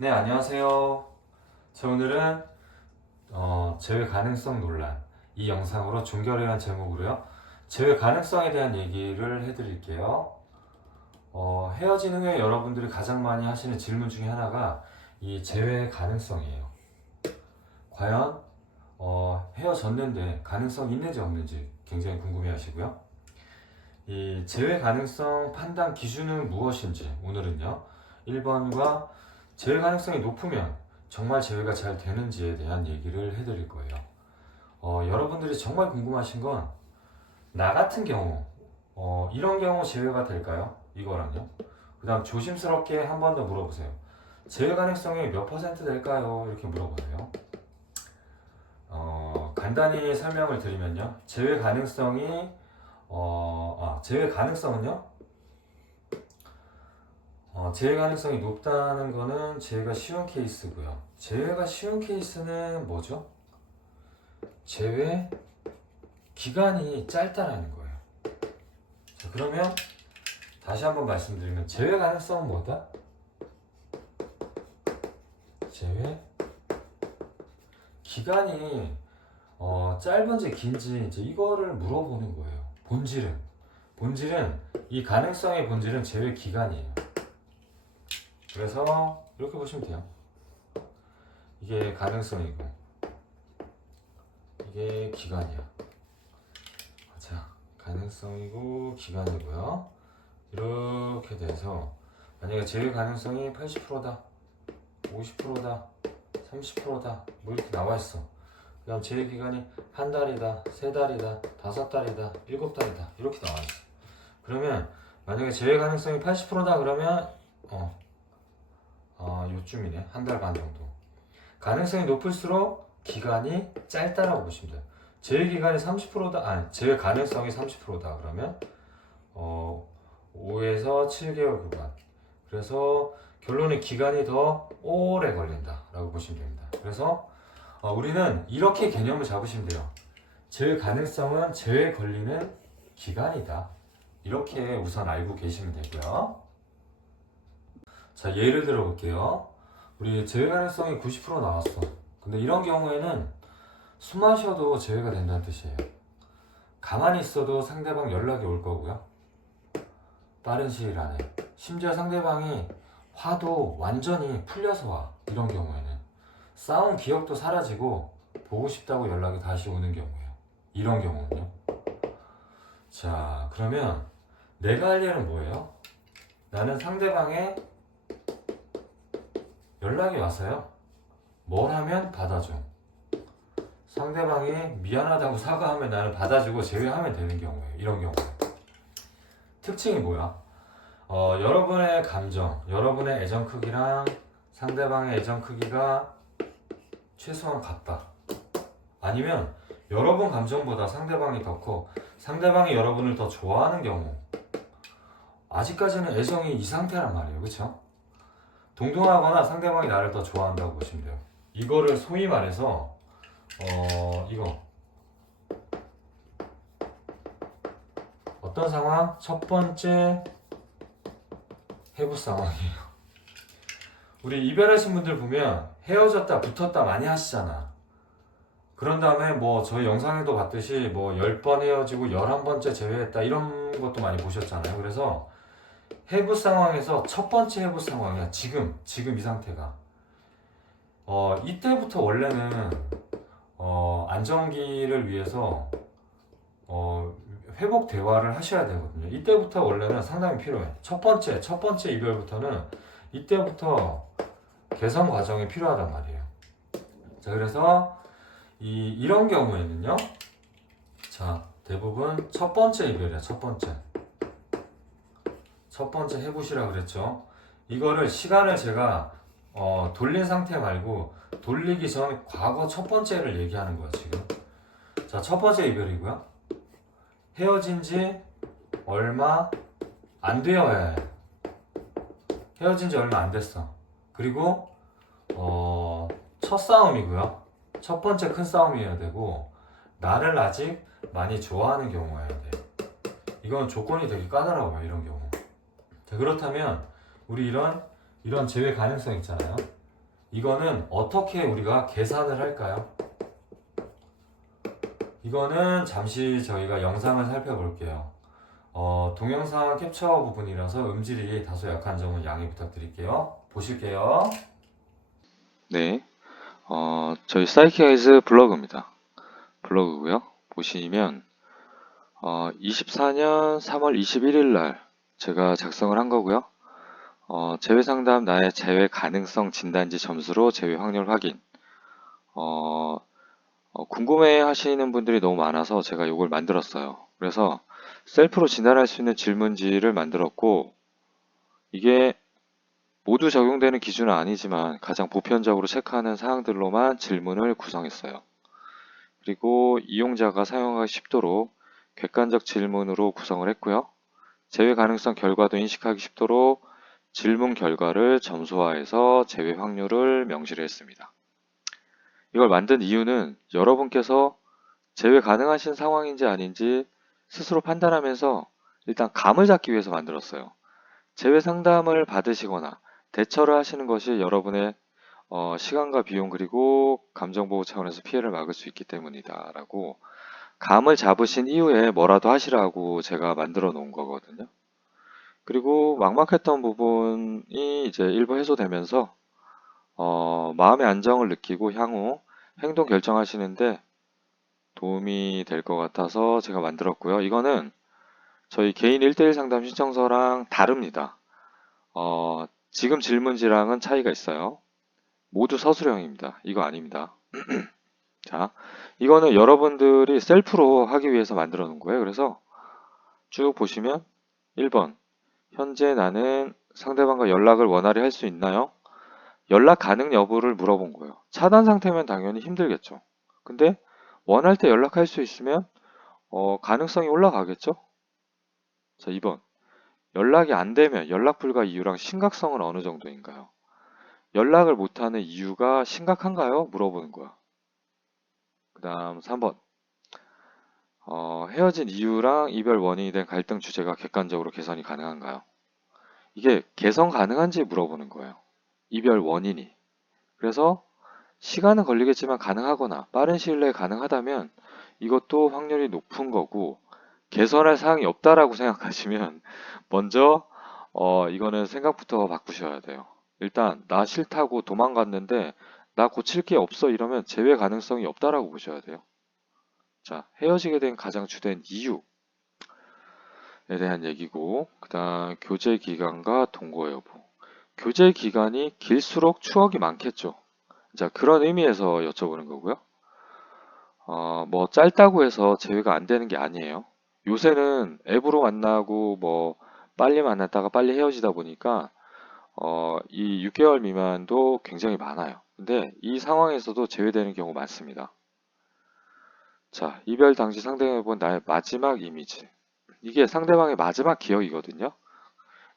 네, 안녕하세요. 저 오늘은 재회 가능성 논란 이 영상으로 종결이라는 제목으로요. 재회 가능성에 대한 얘기를 해드릴게요. 헤어진 후에 여러분들이 가장 많이 하시는 질문 중에 하나가 이 재회 가능성이에요. 과연 헤어졌는데 가능성이 있는지 없는지 굉장히 궁금해 하시고요. 이 재회 가능성 판단 기준은 무엇인지 오늘은요. 1번과 재회 가능성이 높으면 정말 재회가 잘 되는지에 대한 얘기를 해드릴 거예요. 여러분들이 정말 궁금하신 건 나 같은 경우 이런 경우 재회가 될까요? 이거랑요. 그 다음 조심스럽게 한 번 더 물어보세요. 재회 가능성이 몇 퍼센트 될까요? 이렇게 물어보세요. 간단히 설명을 드리면요. 재회 가능성이 재회 가능성은요. 재회 가능성이 높다는 거는 재회가 쉬운 케이스고요. 재회가 쉬운 케이스는 뭐죠? 재회 기간이 짧다라는 거예요. 자, 그러면 다시 한번 말씀드리면 재회 가능성은 뭐다? 재회 기간이 짧은지 긴지 이제 이거를 물어보는 거예요. 본질은 이 가능성의 본질은 재회 기간이에요. 그래서 이렇게 보시면 돼요. 이게 가능성이고 이게 기간이야. 자, 가능성이고 기간이고요. 이렇게 돼서 만약에 재회 가능성이 80%다, 50%다, 30%다 뭐 이렇게 나와 있어. 그 다음 재회 기간이 한 달이다, 세 달이다, 다섯 달이다, 일곱 달이다 이렇게 나와 있어. 그러면 만약에 재회 가능성이 80%다 그러면 요쯤이네. 한 달 반 정도. 가능성이 높을수록 기간이 짧다라고 보시면 돼요. 재회 기간이 30%다, 재회 가능성이 30%다 그러면 5에서 7개월 구간. 그래서 결론은 기간이 더 오래 걸린다라고 보시면 됩니다. 그래서 우리는 이렇게 개념을 잡으시면 돼요. 재회 가능성은 재회에 걸리는 기간이다. 이렇게 우선 알고 계시면 되고요. 자, 예를 들어 볼게요. 우리 재회 가능성이 90% 나왔어. 근데 이런 경우에는 숨 마셔도 재회가 된다는 뜻이에요. 가만히 있어도 상대방 연락이 올 거고요. 빠른 시일 안에. 심지어 상대방이 화도 완전히 풀려서 와. 이런 경우에는. 싸운 기억도 사라지고 보고 싶다고 연락이 다시 오는 경우예요. 이런 경우는요. 자, 그러면 내가 할 일은 뭐예요? 나는 상대방의 연락이 와서요. 뭘 하면 받아줘. 상대방이 미안하다고 사과하면 나는 받아주고 재회하면 되는 경우예요. 이런 경우. 특징이 뭐야? 여러분의 감정, 여러분의 애정 크기랑 상대방의 애정 크기가 최소한 같다. 아니면 여러분 감정보다 상대방이 더 커. 상대방이 여러분을 더 좋아하는 경우. 아직까지는 애정이 이 상태란 말이에요. 그쵸? 동등하거나 상대방이 나를 더 좋아한다고 보시면 돼요. 이거를 소위 말해서 이거 어떤 상황? 첫 번째 해부 상황이에요. 우리 이별하신 분들 보면 헤어졌다 붙었다 많이 하시잖아. 그런 다음에 뭐 저희 영상에도 봤듯이 뭐 10번 헤어지고 11번째 재회했다 이런 것도 많이 보셨잖아요. 그래서 해부 상황에서 첫 번째 해부 상황이야. 지금 이 상태가. 이때부터 원래는 안정기를 위해서 회복 대화를 하셔야 되거든요. 이때부터 원래는 상당히 필요해. 첫 번째 이별부터는 이때부터 개선 과정이 필요하단 말이에요. 자, 그래서 이런 경우에는요. 자, 대부분 첫 번째 이별이야. 첫 번째 해보시라 그랬죠. 이거를 시간을 제가 돌린 상태 말고 돌리기 전 과거 첫 번째를 얘기하는 거야 지금. 자, 첫 번째 이별이고요. 헤어진 지 얼마 안 되어야 해. 헤어진 지 얼마 안 됐어. 그리고 첫 싸움이고요. 첫 번째 큰 싸움이어야 되고 나를 아직 많이 좋아하는 경우여야 돼. 이건 조건이 되게 까다로워요. 이런 경우. 자, 그렇다면 우리 이런 재회 가능성 있잖아요. 이거는 어떻게 우리가 계산을 할까요? 이거는 잠시 저희가 영상을 살펴볼게요. 동영상 캡처 부분이라서 음질이 다소 약한 점은 양해 부탁드릴게요. 보실게요. 네, 저희 사이키아이즈 블로그입니다. 블로그고요. 보시면 24년 3월 21일 날 제가 작성을 한 거고요. 제외 상담 나의 제외 가능성 진단지 점수로 제외 확률 확인. 어, 궁금해 하시는 분들이 너무 많아서 제가 이걸 만들었어요. 그래서 셀프로 진단할 수 있는 질문지를 만들었고, 이게 모두 적용되는 기준은 아니지만 가장 보편적으로 체크하는 사항들로만 질문을 구성했어요. 그리고 이용자가 사용하기 쉽도록 객관적 질문으로 구성을 했고요. 제외 가능성 결과도 인식하기 쉽도록 질문 결과를 점수화해서 제외 확률을 명시를 했습니다. 이걸 만든 이유는 여러분께서 제외 가능하신 상황인지 아닌지 스스로 판단하면서 일단 감을 잡기 위해서 만들었어요. 제외 상담을 받으시거나 대처를 하시는 것이 여러분의 시간과 비용 그리고 감정보호 차원에서 피해를 막을 수 있기 때문이다 라고 감을 잡으신 이후에 뭐라도 하시라고 제가 만들어 놓은 거거든요. 그리고 막막했던 부분이 이제 일부 해소되면서 마음의 안정을 느끼고 향후 행동 결정하시는데 도움이 될 것 같아서 제가 만들었고요. 이거는 저희 개인 1대1 상담 신청서랑 다릅니다. 지금 질문지랑은 차이가 있어요. 모두 서술형입니다. 이거 아닙니다. 자, 이거는 여러분들이 셀프로 하기 위해서 만들어 놓은 거예요. 그래서 쭉 보시면 1번, 현재 나는 상대방과 연락을 원활히 할 수 있나요? 연락 가능 여부를 물어본 거예요. 차단 상태면 당연히 힘들겠죠. 근데 원할 때 연락할 수 있으면 가능성이 올라가겠죠? 자, 2번, 연락이 안 되면 연락 불가 이유랑 심각성은 어느 정도인가요? 연락을 못하는 이유가 심각한가요? 물어보는 거야. 그 다음 3번, 헤어진 이유랑 이별 원인이 된 갈등 주제가 객관적으로 개선이 가능한가요? 이게 개선 가능한지 물어보는 거예요. 이별 원인이. 그래서 시간은 걸리겠지만 가능하거나 빠른 시일 내에 가능하다면 이것도 확률이 높은 거고, 개선할 사항이 없다라고 생각하시면 먼저 이거는 생각부터 바꾸셔야 돼요. 일단 나 싫다고 도망갔는데 나 고칠 게 없어 이러면 재회 가능성이 없다라고 보셔야 돼요. 자, 헤어지게 된 가장 주된 이유에 대한 얘기고, 그 다음 교제 기간과 동거 여부. 교제 기간이 길수록 추억이 많겠죠. 자, 그런 의미에서 여쭤보는 거고요. 뭐 짧다고 해서 제외가 안 되는 게 아니에요. 요새는 앱으로 만나고 뭐 빨리 만났다가 빨리 헤어지다 보니까 이 6개월 미만도 굉장히 많아요. 근데 이 상황에서도 제외되는 경우 많습니다. 자, 이별 당시 상대방이 본 나의 마지막 이미지. 이게 상대방의 마지막 기억이거든요.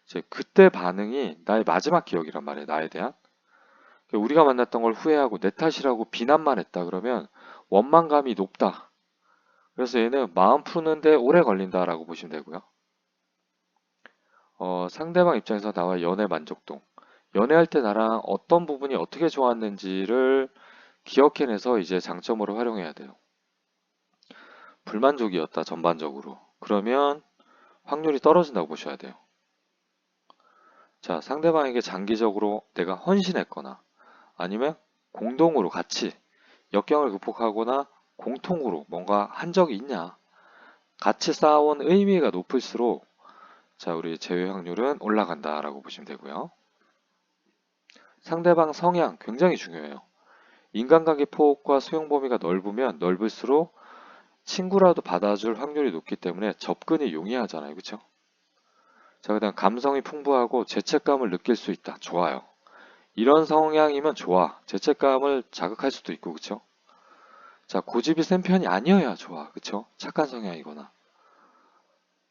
이제 그때 반응이 나의 마지막 기억이란 말이에요. 나에 대한. 우리가 만났던 걸 후회하고 내 탓이라고 비난만 했다 그러면 원망감이 높다. 그래서 얘는 마음 푸는데 오래 걸린다라고 보시면 되고요. 상대방 입장에서 나와 연애 만족도. 연애할 때 나랑 어떤 부분이 어떻게 좋았는지를 기억해내서 이제 장점으로 활용해야 돼요. 불만족이었다, 전반적으로. 그러면 확률이 떨어진다고 보셔야 돼요. 자, 상대방에게 장기적으로 내가 헌신했거나 아니면 공동으로 같이 역경을 극복하거나 공통으로 뭔가 한 적이 있냐. 같이 쌓아온 의미가 높을수록 자, 우리 제외 확률은 올라간다라고 보시면 되고요. 상대방 성향 굉장히 중요해요. 인간관계 폭과 수용 범위가 넓으면 넓을수록 친구라도 받아줄 확률이 높기 때문에 접근이 용이하잖아요. 그쵸? 자, 그다음 감성이 풍부하고 죄책감을 느낄 수 있다. 좋아요. 이런 성향이면 좋아. 죄책감을 자극할 수도 있고, 그쵸? 자, 고집이 센 편이 아니어야 좋아. 그쵸? 착한 성향이거나.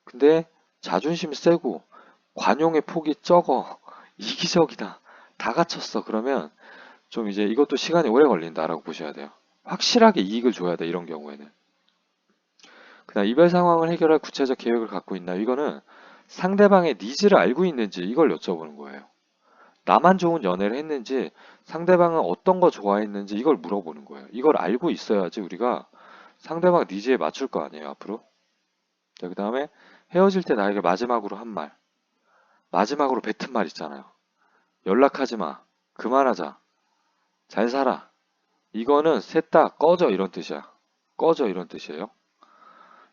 근데 자존심이 세고 관용의 폭이 적어. 이기적이다. 다 갖췄어. 그러면 좀 이제 이것도 시간이 오래 걸린다라고 보셔야 돼요. 확실하게 이익을 줘야 돼. 이런 경우에는. 그다음 이별 상황을 해결할 구체적 계획을 갖고 있나? 이거는 상대방의 니즈를 알고 있는지 이걸 여쭤보는 거예요. 나만 좋은 연애를 했는지 상대방은 어떤 거 좋아했는지 이걸 물어보는 거예요. 이걸 알고 있어야지 우리가 상대방 니즈에 맞출 거 아니에요, 앞으로. 자, 그 다음에 헤어질 때 나에게 마지막으로 한 말, 마지막으로 뱉은 말 있잖아요. 연락하지 마. 그만하자. 잘 살아. 이거는 셋 다 꺼져 이런 뜻이야. 꺼져 이런 뜻이에요.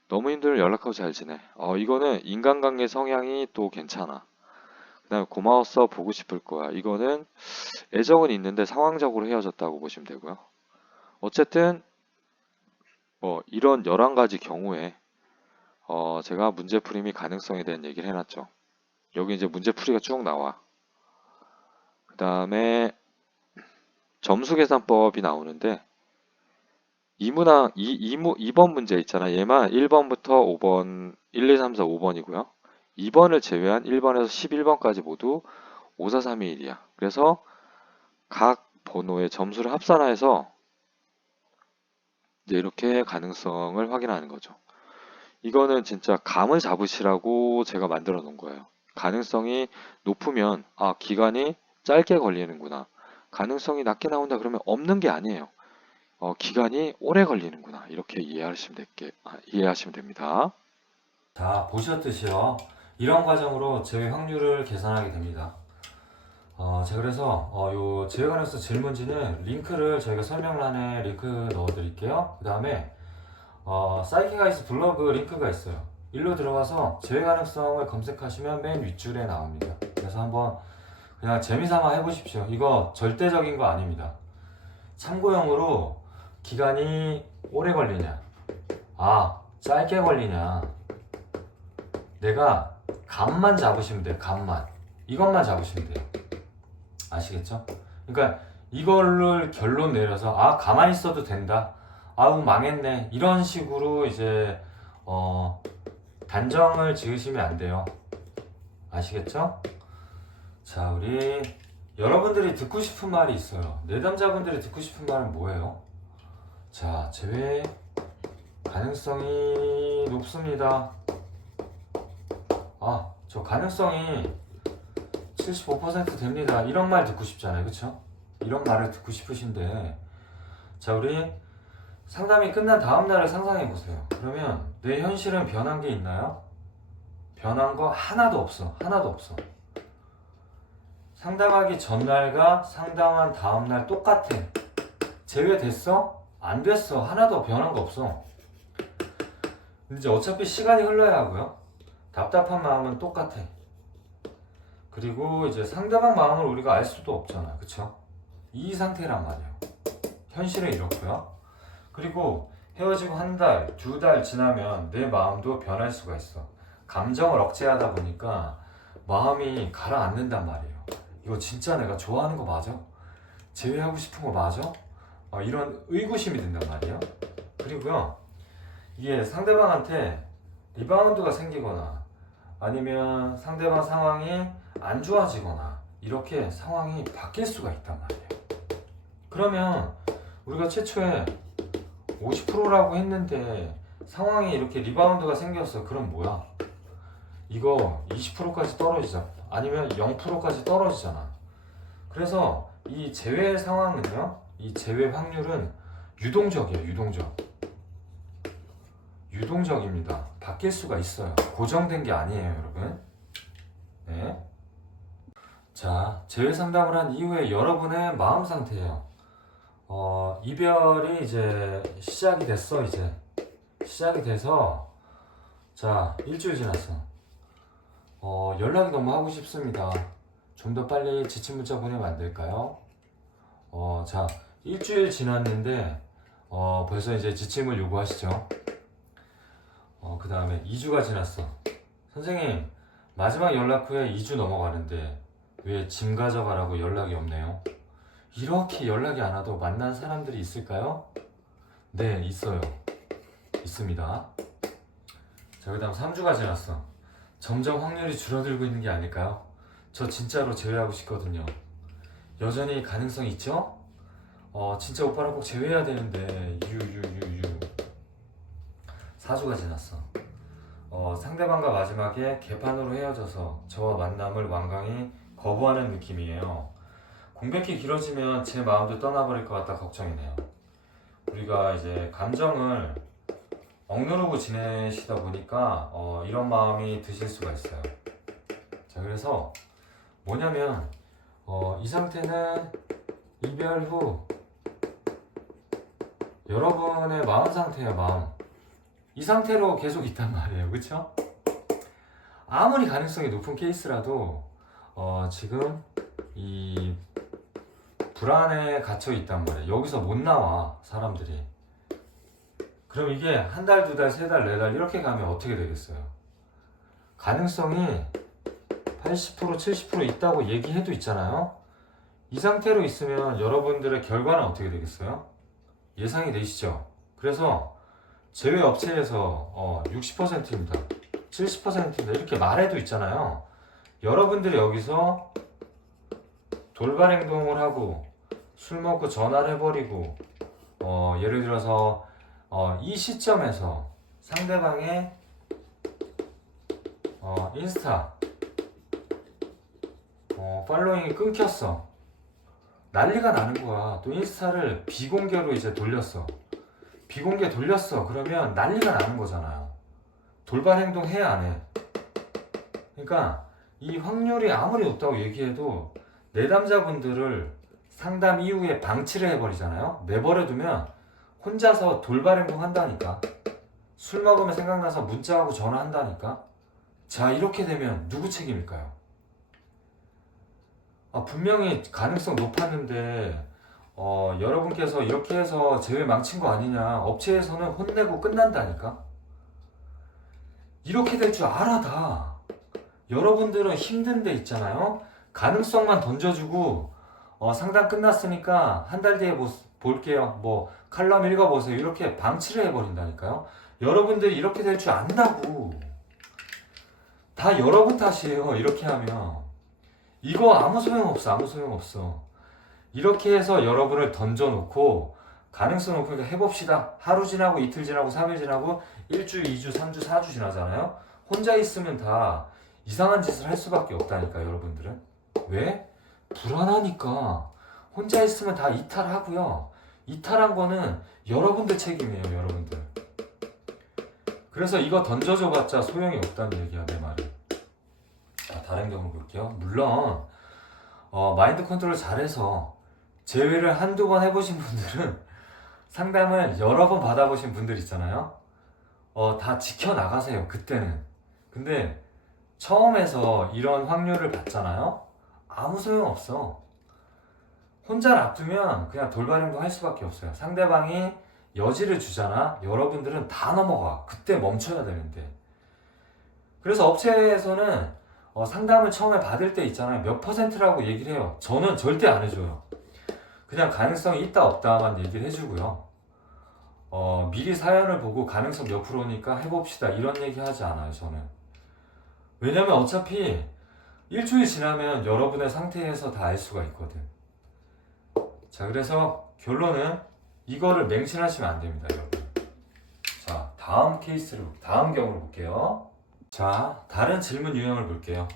너무 힘들면 연락하고 잘 지내. 이거는 인간관계 성향이 또 괜찮아. 그 다음에 고마웠어. 보고 싶을 거야. 이거는 애정은 있는데 상황적으로 헤어졌다고 보시면 되고요. 어쨌든 뭐 이런 11가지 경우에 제가 문제풀이 및 가능성에 대한 얘기를 해놨죠. 여기 이제 문제풀이가 쭉 나와. 그 다음에 점수계산법이 나오는데 2번 문제 있잖아. 얘만 1번부터 5번, 1, 2, 3, 4, 5번이고요. 2번을 제외한 1번에서 11번까지 모두 5, 4, 3, 2, 1이야. 그래서 각 번호의 점수를 합산해서 이제 이렇게 가능성을 확인하는 거죠. 이거는 진짜 감을 잡으시라고 제가 만들어 놓은 거예요. 가능성이 높으면 기간이 짧게 걸리는구나. 가능성이 낮게 나온다 그러면 없는 게 아니에요. 기간이 오래 걸리는구나. 이렇게 이해하시면 됩니다. 자, 보셨듯이요. 이런 과정으로 제외 확률을 계산하게 됩니다. 제가 그래서 요 제외 가능성 질문지는 링크를 저희가 설명란에 링크 넣어드릴게요. 그 다음에 사이키가이스 블로그 링크가 있어요. 일로 들어가서 제외 가능성을 검색하시면 맨 윗줄에 나옵니다. 그래서 한번 그냥 재미삼아 해보십시오. 이거 절대적인 거 아닙니다. 참고용으로 기간이 오래 걸리냐, 짧게 걸리냐, 내가 감만 잡으시면 돼요. 감만. 이것만 잡으시면 돼요. 아시겠죠? 그러니까 이거를 결론 내려서 가만히 있어도 된다. 아우 망했네. 이런 식으로 이제 단정을 지으시면 안 돼요. 아시겠죠? 자, 우리 여러분들이 듣고 싶은 말이 있어요. 내담자분들이 듣고 싶은 말은 뭐예요? 자, 제외 가능성이 높습니다. 저 가능성이 75% 됩니다. 이런 말 듣고 싶잖아요. 그쵸? 이런 말을 듣고 싶으신데, 자, 우리 상담이 끝난 다음 날을 상상해 보세요. 그러면 내 현실은 변한 게 있나요? 변한 거 하나도 없어. 하나도 없어. 상담하기 전날과 상담한 다음 날 똑같아. 제외됐어? 안 됐어. 하나도 변한 거 없어. 근데 이제 어차피 시간이 흘러야 하고요. 답답한 마음은 똑같아. 그리고 이제 상대방 마음을 우리가 알 수도 없잖아. 그쵸? 이 상태란 말이에요. 현실은 이렇고요. 그리고 헤어지고 한 달, 2달 지나면 내 마음도 변할 수가 있어. 감정을 억제하다 보니까 마음이 가라앉는단 말이에요. 이거 진짜 내가 좋아하는 거 맞아? 제외하고 싶은 거 맞아? 이런 의구심이 든단 말이에요. 그리고요, 이게 상대방한테 리바운드가 생기거나 아니면 상대방 상황이 안 좋아지거나 이렇게 상황이 바뀔 수가 있단 말이에요. 그러면 우리가 최초에 50%라고 했는데 상황이 이렇게 리바운드가 생겼어. 그럼 뭐야? 이거 20%까지 떨어지잖아. 아니면 0%까지 떨어지잖아. 그래서 이 제외 상황은요, 이 제외 확률은 유동적이에요. 유동적입니다. 바뀔 수가 있어요. 고정된 게 아니에요, 여러분. 네. 자, 제외 상담을 한 이후에 여러분의 마음 상태예요. 이별이 이제 시작이 됐어. 이제 시작이 돼서, 자, 일주일 지났어. 연락이 너무 하고 싶습니다. 좀 더 빨리 지침 문자 보내면 안 될까요? 자, 일주일 지났는데 벌써 이제 지침을 요구하시죠. 그 다음에 2주가 지났어. 선생님, 마지막 연락 후에 2주 넘어가는데 왜 짐 가져가라고 연락이 없네요? 이렇게 연락이 안 와도 만난 사람들이 있을까요? 네, 있어요. 있습니다. 자, 그 다음 3주가 지났어. 점점 확률이 줄어들고 있는 게 아닐까요? 저 진짜로 제외하고 싶거든요. 여전히 가능성 있죠? 진짜 오빠랑 꼭 제외해야 되는데 4주가 지났어. 상대방과 마지막에 개판으로 헤어져서 저와 만남을 완강히 거부하는 느낌이에요. 공백기 길어지면 제 마음도 떠나버릴 것 같다 걱정이네요. 우리가 이제 감정을 억누르고 지내시다 보니까 이런 마음이 드실 수가 있어요. 자, 그래서 뭐냐면 이 상태는 이별 후 여러분의 마음 상태예요. 마음 이 상태로 계속 있단 말이에요. 그쵸? 아무리 가능성이 높은 케이스라도 지금 이 불안에 갇혀 있단 말이에요. 여기서 못 나와 사람들이. 그럼 이게 한 달, 두 달, 세 달, 네 달 이렇게 가면 어떻게 되겠어요? 가능성이 80%, 70% 있다고 얘기해도 있잖아요. 이 상태로 있으면 여러분들의 결과는 어떻게 되겠어요? 예상이 되시죠? 그래서 제외 업체에서 60%입니다. 70%입니다. 이렇게 말해도 있잖아요. 여러분들이 여기서 돌발 행동을 하고 술 먹고 전화를 해버리고 예를 들어서 이 시점에서 상대방의 인스타 팔로잉이 끊겼어. 난리가 나는 거야. 또 인스타를 비공개로 이제 돌렸어. 비공개 돌렸어. 그러면 난리가 나는 거잖아요. 돌발 행동 해, 안 해? 그러니까 이 확률이 아무리 높다고 얘기해도 내담자분들을 상담 이후에 방치를 해버리잖아요. 내버려두면 혼자서 돌발 행동 한다니까. 술 먹으면 생각나서 문자하고 전화한다니까. 자, 이렇게 되면 누구 책임일까요? 분명히 가능성 높았는데 여러분께서 이렇게 해서 제외 망친 거 아니냐. 업체에서는 혼내고 끝난다니까. 이렇게 될 줄 알아 다. 여러분들은 힘든 데 있잖아요. 가능성만 던져주고 상담 끝났으니까 한 달 뒤에 볼게요. 뭐 칼럼 읽어보세요. 이렇게 방치를 해버린다니까요. 여러분들이 이렇게 될 줄 안다고. 다 여러분 탓이에요. 이렇게 하면 이거 아무 소용없어. 아무 소용없어. 이렇게 해서 여러분을 던져놓고 가능성 높으니까 해봅시다. 하루 지나고 이틀 지나고 3일 지나고 1주, 2주, 3주, 4주 지나잖아요. 혼자 있으면 다 이상한 짓을 할 수밖에 없다니까 여러분들은. 왜? 불안하니까. 혼자 있으면 다 이탈하고요. 이탈한 거는 여러분들 책임이에요. 여러분들. 그래서 이거 던져줘봤자 소용이 없다는 얘기야 내 말이. 자, 다른 경우 볼게요. 물론 마인드 컨트롤 잘해서 제외를 한두 번 해보신 분들은 상담을 여러 번 받아보신 분들 있잖아요. 다 지켜나가세요. 그때는. 근데 처음에서 이런 확률을 받잖아요. 아무 소용없어. 혼자 놔두면 그냥 돌발 행동 할 수밖에 없어요. 상대방이 여지를 주잖아. 여러분들은 다 넘어가. 그때 멈춰야 되는데. 그래서 업체에서는 상담을 처음에 받을 때 있잖아요. 몇 퍼센트라고 얘기를 해요. 저는 절대 안 해줘요. 그냥 가능성이 있다 없다만 얘기를 해주고요. 미리 사연을 보고 가능성 몇 프로니까 해봅시다. 이런 얘기 하지 않아요. 저는. 왜냐면 어차피 일주일 지나면 여러분의 상태에서 다 알 수가 있거든. 자, 그래서 결론은 이거를 맹신하시면 안 됩니다, 여러분. 자, 다음 경우를 볼게요. 자, 다른 질문 유형을 볼게요.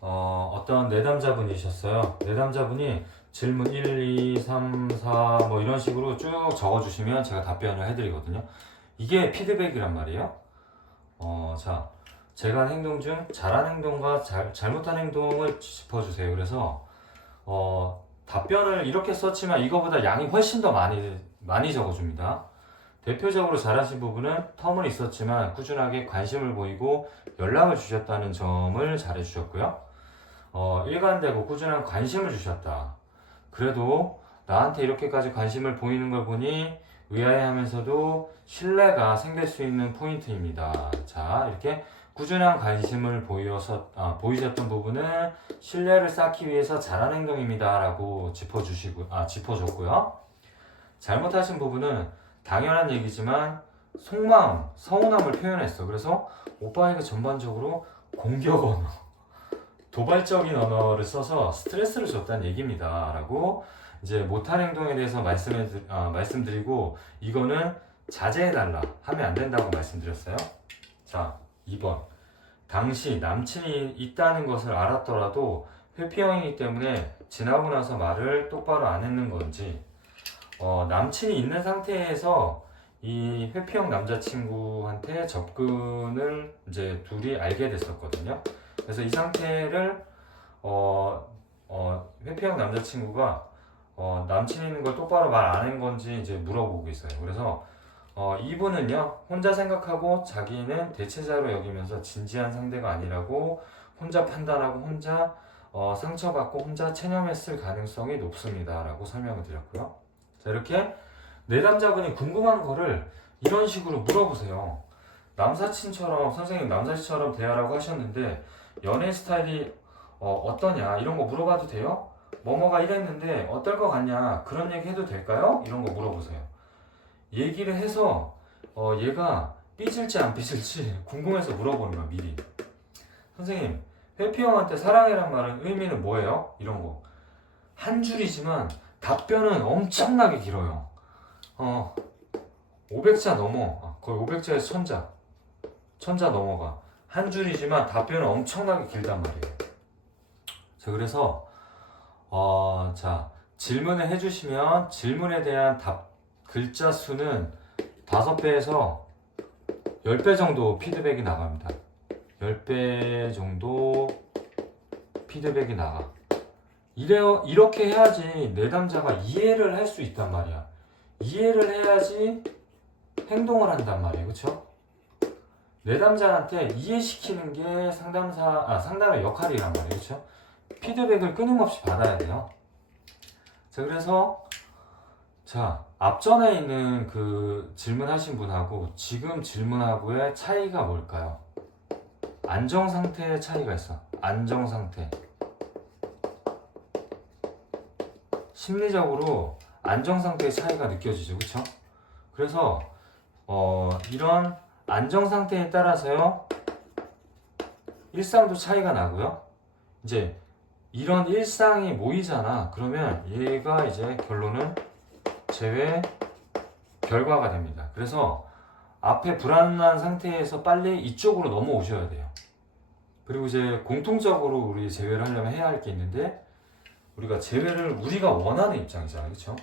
어떤 내담자분이셨어요. 내담자분이 질문 1, 2, 3, 4 뭐 이런 식으로 쭉 적어주시면 제가 답변을 해드리거든요. 이게 피드백이란 말이에요. 자, 제가 한 행동 중 잘한 행동과 잘못한 행동을 짚어주세요. 그래서 답변을 이렇게 썼지만 이거보다 양이 훨씬 더 많이 적어줍니다. 대표적으로 잘하신 부분은 텀은 있었지만 꾸준하게 관심을 보이고 연락을 주셨다는 점을 잘해주셨고요. 일관되고 꾸준한 관심을 주셨다. 그래도 나한테 이렇게까지 관심을 보이는 걸 보니 의아해하면서도 신뢰가 생길 수 있는 포인트입니다. 자, 이렇게 꾸준한 관심을 보이셨던 부분은 신뢰를 쌓기 위해서 잘한 행동입니다. 라고 짚어줬고요. 잘못하신 부분은 당연한 얘기지만 속마음, 서운함을 표현했어. 그래서 오빠에게 전반적으로 공격 언어, 도발적인 언어를 써서 스트레스를 줬다는 얘기입니다. 라고 이제 못한 행동에 대해서 말씀드리고 이거는 자제해달라 하면 안 된다고 말씀드렸어요. 자, 2번. 당시 남친이 있다는 것을 알았더라도 회피형이기 때문에 지나고 나서 말을 똑바로 안 했는 건지 남친이 있는 상태에서 이 회피형 남자친구한테 접근을 이제 둘이 알게 됐었거든요. 그래서 이 상태를 회피형 남자친구가 남친이 있는 걸 똑바로 말 안 한 건지 이제 물어보고 있어요. 그래서 이분은요 혼자 생각하고 자기는 대체자로 여기면서 진지한 상대가 아니라고 혼자 판단하고 혼자 상처받고 혼자 체념했을 가능성이 높습니다 라고 설명을 드렸고요. 자, 이렇게 내담자분이 궁금한 거를 이런 식으로 물어보세요. 남사친처럼 선생님 남사친처럼 대하라고 하셨는데 연애 스타일이 어떠냐 이런 거 물어봐도 돼요? 뭐뭐가 이랬는데 어떨 것 같냐 그런 얘기 해도 될까요? 이런 거 물어보세요. 얘기를 해서 얘가 삐질지 안 삐질지 궁금해서 물어보는 거야 미리. 선생님 회피형한테 사랑해란 말은 의미는 뭐예요? 이런 거 한 줄이지만 답변은 엄청나게 길어요. 500자 넘어. 거의 500자에서 1000자 넘어가. 한 줄이지만 답변은 엄청나게 길단 말이에요. 자, 그래서 자, 질문을 해주시면 질문에 대한 글자 수는 5배에서 10배 정도 피드백이 나갑니다. 10배 정도 피드백이 나가. 이렇게 해야지 내담자가 이해를 할 수 있단 말이야. 이해를 해야지 행동을 한단 말이에요. 그쵸? 내담자한테 이해시키는 게 상담의 역할이란 말이에요. 그쵸? 피드백을 끊임없이 받아야 돼요. 자, 그래서 자, 앞전에 있는 그 질문하신 분하고 지금 질문하고의 차이가 뭘까요? 안정상태의 차이가 있어. 안정상태. 심리적으로 안정상태의 차이가 느껴지죠. 그쵸? 그래서 이런 안정상태에 따라서요 일상도 차이가 나고요. 이제 이런 일상이 모이잖아. 그러면 얘가 이제 결론은 제외 결과가 됩니다. 그래서 앞에 불안한 상태에서 빨리 이쪽으로 넘어오셔야 돼요. 그리고 이제 공통적으로 우리 제외를 하려면 해야 할 게 있는데 우리가 제외를 우리가 원하는 입장이잖아요. 그렇죠?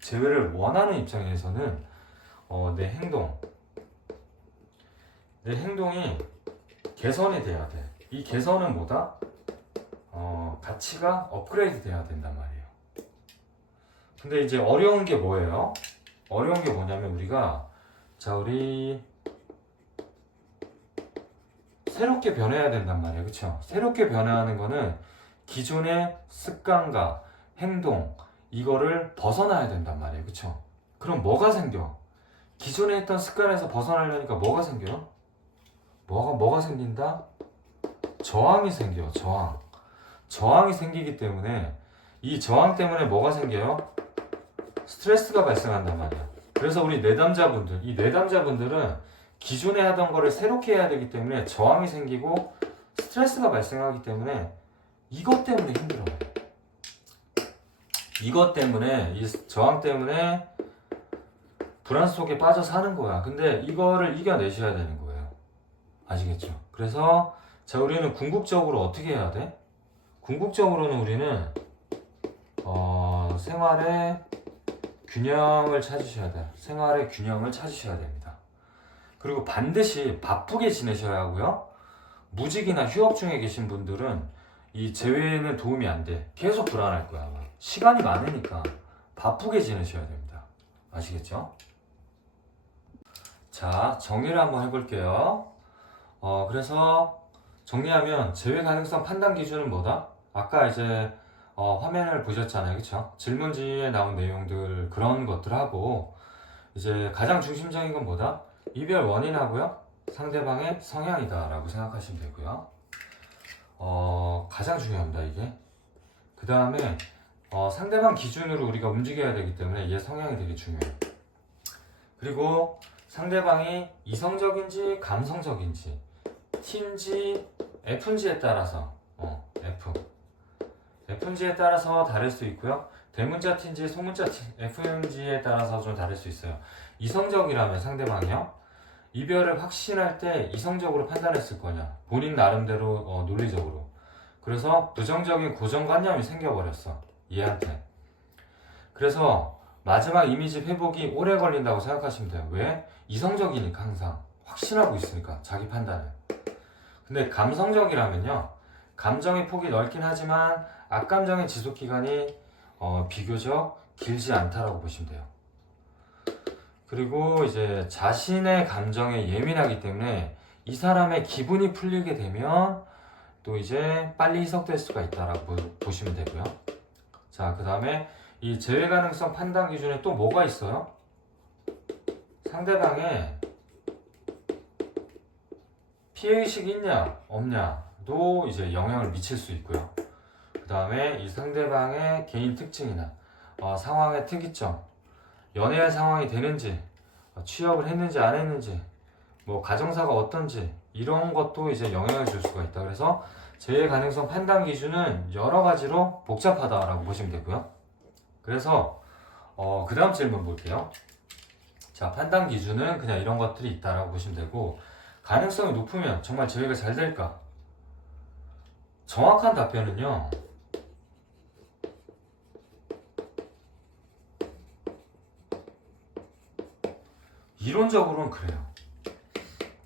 제외를 원하는 입장에서는 내 행동이 개선이 돼야 돼. 이 개선은 뭐다? 가치가 업그레이드 돼야 된단 말이에요. 근데 이제 어려운 게 뭐예요? 어려운 게 뭐냐면 우리 새롭게 변해야 된단 말이에요. 그쵸? 새롭게 변화하는 거는 기존의 습관과 행동 이거를 벗어나야 된단 말이에요. 그쵸? 그럼 뭐가 생겨? 기존에 했던 습관에서 벗어나려니까 뭐가 생겨요? 뭐가 생긴다? 저항이 생겨. 저항이 생기기 때문에 이 저항 때문에 뭐가 생겨요? 스트레스가 발생한단 말이야. 그래서 우리 이 내담자분들은 기존에 하던 거를 새롭게 해야 되기 때문에 저항이 생기고 스트레스가 발생하기 때문에 이것 때문에 힘들어요. 이것 때문에 이 저항 때문에 불안 속에 빠져 사는 거야. 근데 이거를 이겨내셔야 되는 거예요. 아시겠죠? 그래서 자, 우리는 궁극적으로 어떻게 해야 돼? 궁극적으로는 우리는 생활의 균형을 찾으셔야 돼요. 생활의 균형을 찾으셔야 됩니다. 그리고 반드시 바쁘게 지내셔야 하고요. 무직이나 휴업 중에 계신 분들은 이 재회에는 도움이 안 돼. 계속 불안할 거야. 시간이 많으니까 바쁘게 지내셔야 됩니다. 아시겠죠? 자, 정리를 한번 해볼게요. 그래서 정리하면 재회 가능성 판단 기준은 뭐다? 아까 이제 화면을 보셨잖아요. 그쵸? 질문지에 나온 내용들 그런 것들하고 이제 가장 중심적인 건 뭐다? 이별 원인하고요. 상대방의 성향이다 라고 생각하시면 되고요. 가장 중요합니다. 이게. 그 다음에 상대방 기준으로 우리가 움직여야 되기 때문에 얘 성향이 되게 중요해요. 그리고 상대방이 이성적인지 감성적인지 T인지 F인지에 따라서 F인지에 따라서 다를 수 있고요. 대문자 T인지 소문자 F인지에 따라서 좀 다를 수 있어요. 이성적이라면 상대방이요. 이별을 확신할 때 이성적으로 판단했을 거냐. 본인 나름대로 논리적으로. 그래서 부정적인 고정관념이 생겨버렸어. 얘한테. 그래서 마지막 이미지 회복이 오래 걸린다고 생각하시면 돼요. 왜? 이성적이니까 항상. 확신하고 있으니까 자기 판단을. 근데 감성적이라면요. 감정의 폭이 넓긴 하지만 악감정의 지속기간이 비교적 길지 않다라고 보시면 돼요. 그리고 이제 자신의 감정에 예민하기 때문에 이 사람의 기분이 풀리게 되면 또 이제 빨리 희석될 수가 있다라고 보시면 되고요. 자, 그 다음에 이 제외 가능성 판단 기준에 또 뭐가 있어요? 상대방의 피해의식이 있냐 없냐도 이제 영향을 미칠 수 있고요. 그 다음에 이 상대방의 개인 특징이나 상황의 특이점, 연애할 상황이 되는지, 취업을 했는지 안 했는지, 뭐 가정사가 어떤지 이런 것도 이제 영향을 줄 수가 있다. 그래서 제외 가능성 판단 기준은 여러 가지로 복잡하다라고 보시면 되고요. 그래서 그 다음 질문 볼게요. 자, 판단 기준은 그냥 이런 것들이 있다라고 보시면 되고, 가능성이 높으면 정말 제외가 잘 될까? 정확한 답변은요, 이론적으로는 그래요.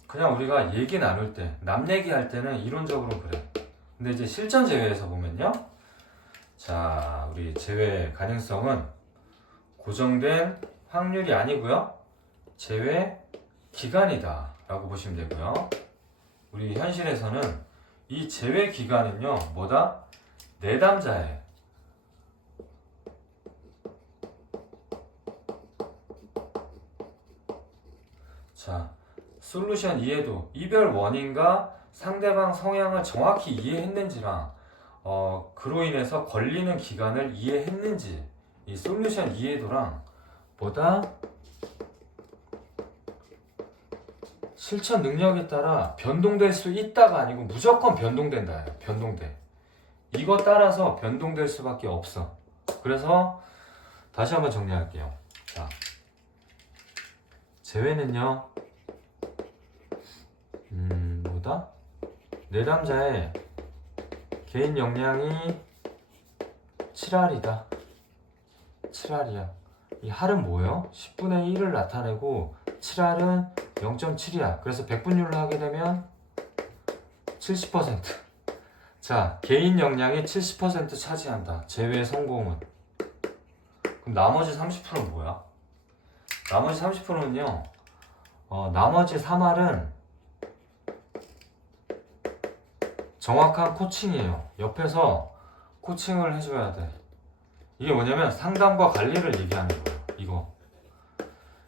그냥 우리가 얘기 나눌 때, 남 얘기할 때는 이론적으로는 그래. 근데 이제 실전 제외에서 보면요, 자, 우리 제외 가능성은 고정된 확률이 아니고요, 제외 기간이다 라고 보시면 되고요. 우리 현실에서는 이 제외 기간은요, 뭐다? 내담자에 자, 솔루션 이해도, 이별 원인과 상대방 성향을 정확히 이해했는지랑 그로 인해서 걸리는 기간을 이해했는지, 이 솔루션 이해도랑 뭐다? 실천 능력에 따라 변동될 수 있다가 아니고 무조건 변동된다. 변동돼. 이거 따라서 변동될 수밖에 없어. 그래서 다시 한번 정리할게요. 자, 제외는요, 뭐다? 내담자의 개인 역량이 7할이다. 7할이야. 이 할은 뭐예요? 10분의 1을 나타내고 7할은 0.7이야. 그래서 백분율로 하게 되면 70%. 자, 개인 역량이 70% 차지한다. 제외 성공은. 그럼 나머지 30%는 뭐야? 나머지 30%는요, 나머지 3할은 정확한 코칭이에요. 옆에서 코칭을 해줘야 돼. 이게 뭐냐면 상담과 관리를 얘기하는 거예요.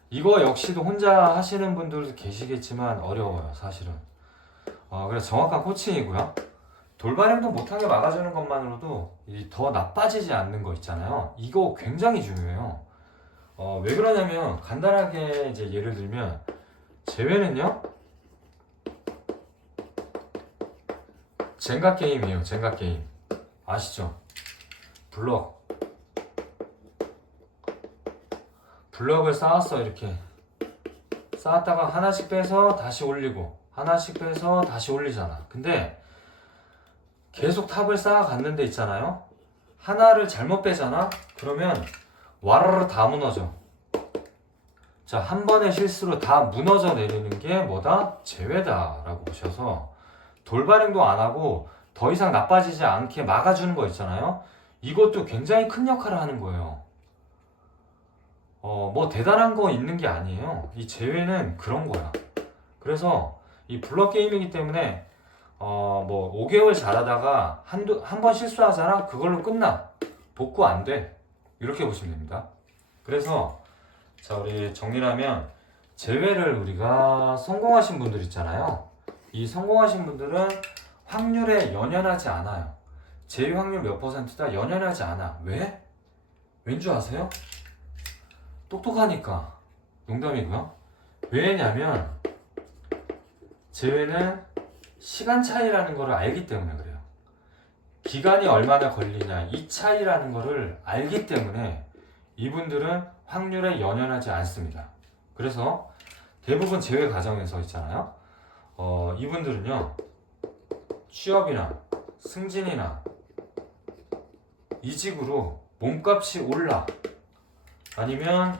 이거 역시도 혼자 하시는 분들도 계시겠지만 어려워요, 사실은. 그래서 정확한 코칭이고요. 돌발 행동 못하게 막아주는 것만으로도 더 나빠지지 않는 거 있잖아요. 이거 굉장히 중요해요. 왜 그러냐면 간단하게 이제 예를 들면 제외는요, 젠가 게임이에요. 젠가 게임 아시죠? 블럭을 쌓았어. 이렇게 쌓았다가 하나씩 빼서 다시 올리고 하나씩 빼서 다시 올리잖아. 근데 계속 탑을 쌓아갔는데 있잖아요, 하나를 잘못 빼잖아? 그러면 와르르 다 무너져. 자, 한 번의 실수로 다 무너져 내리는 게 뭐다? 제외다 라고 보셔서 돌발 행동 안 하고 더 이상 나빠지지 않게 막아주는 거 있잖아요, 이것도 굉장히 큰 역할을 하는 거예요. 뭐 대단한 거 있는 게 아니에요. 이 제외는 그런 거야. 그래서 이 블럭 게임이기 때문에 뭐 5개월 잘하다가 한 번 실수하잖아? 그걸로 끝나. 복구 안 돼. 이렇게 보시면 됩니다. 그래서 자, 우리 정리를 하면 제외를 우리가 성공하신 분들 있잖아요. 이 성공하신 분들은 확률에 연연하지 않아요. 제외 확률 몇 %다? 연연하지 않아. 왜? 왠지 아세요? 똑똑하니까. 농담이고요. 왜냐면 제외는 시간 차이라는 거를 알기 때문에 그래요. 기간이 얼마나 걸리냐, 이 차이라는 거를 알기 때문에 이분들은 확률에 연연하지 않습니다. 그래서 대부분 제외 과정에서 있잖아요, 이분들은요, 취업이나 승진이나 이직으로 몸값이 올라, 아니면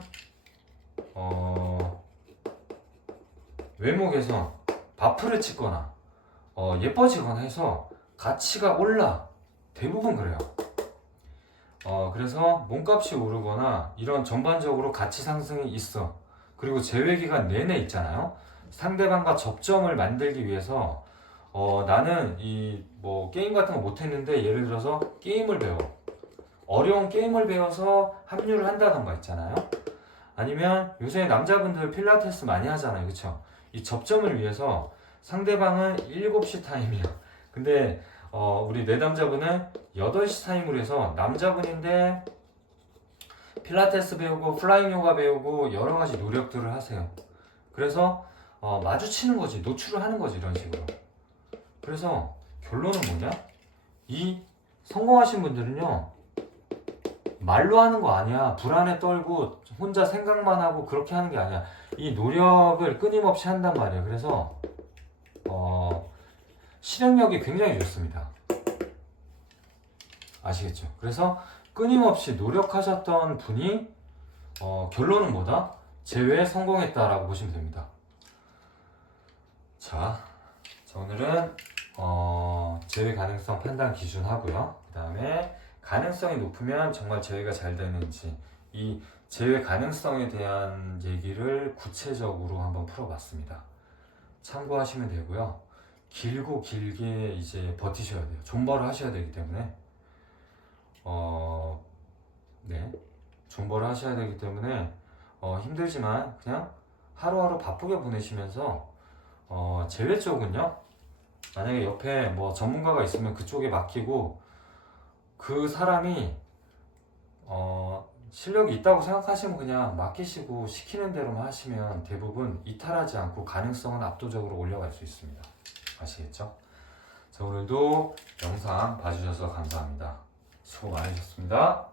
외모 개선, 바프를 찍거나 예뻐지거나 해서 가치가 올라. 대부분 그래요. 그래서 몸값이 오르거나 이런 전반적으로 가치 상승이 있어. 그리고 재회기간 내내 있잖아요. 상대방과 접점을 만들기 위해서 나는 이 뭐 게임 같은 거 못했는데 예를 들어서 게임을 배워. 어려운 게임을 배워서 합류를 한다던가 있잖아요. 아니면 요새 남자분들 필라테스 많이 하잖아요. 그쵸? 이 접점을 위해서 상대방은 7시 타임이야. 근데 우리 내담자분은 8시 타임으로 해서 남자분인데 필라테스 배우고 플라잉 요가 배우고 여러 가지 노력들을 하세요. 그래서 마주치는 거지, 노출을 하는 거지, 이런 식으로. 그래서 결론은 뭐냐? 이 성공하신 분들은요, 말로 하는 거 아니야. 불안에 떨고 혼자 생각만 하고 그렇게 하는 게 아니야. 이 노력을 끊임없이 한단 말이에요. 그래서 실행력이 굉장히 좋습니다. 아시겠죠? 그래서 끊임없이 노력하셨던 분이 결론은 뭐다? 재회에 성공했다라고 보시면 됩니다. 자 오늘은 재회 가능성 판단 기준 하고요. 그 다음에 가능성이 높으면 정말 재회가 잘 되는지, 이 재회 가능성에 대한 얘기를 구체적으로 한번 풀어봤습니다. 참고하시면 되고요. 길고 길게 이제 버티셔야 돼요. 존버를 하셔야 되기 때문에 존버를 하셔야 되기 때문에 힘들지만 그냥 하루하루 바쁘게 보내시면서 재회 쪽은요, 만약에 옆에 뭐 전문가가 있으면 그쪽에 맡기고, 그 사람이 실력이 있다고 생각하시면 그냥 맡기시고 시키는 대로만 하시면 대부분 이탈하지 않고 가능성은 압도적으로 올라갈 수 있습니다. 아시겠죠? 자, 오늘도 영상 봐주셔서 감사합니다. 수고 많으셨습니다.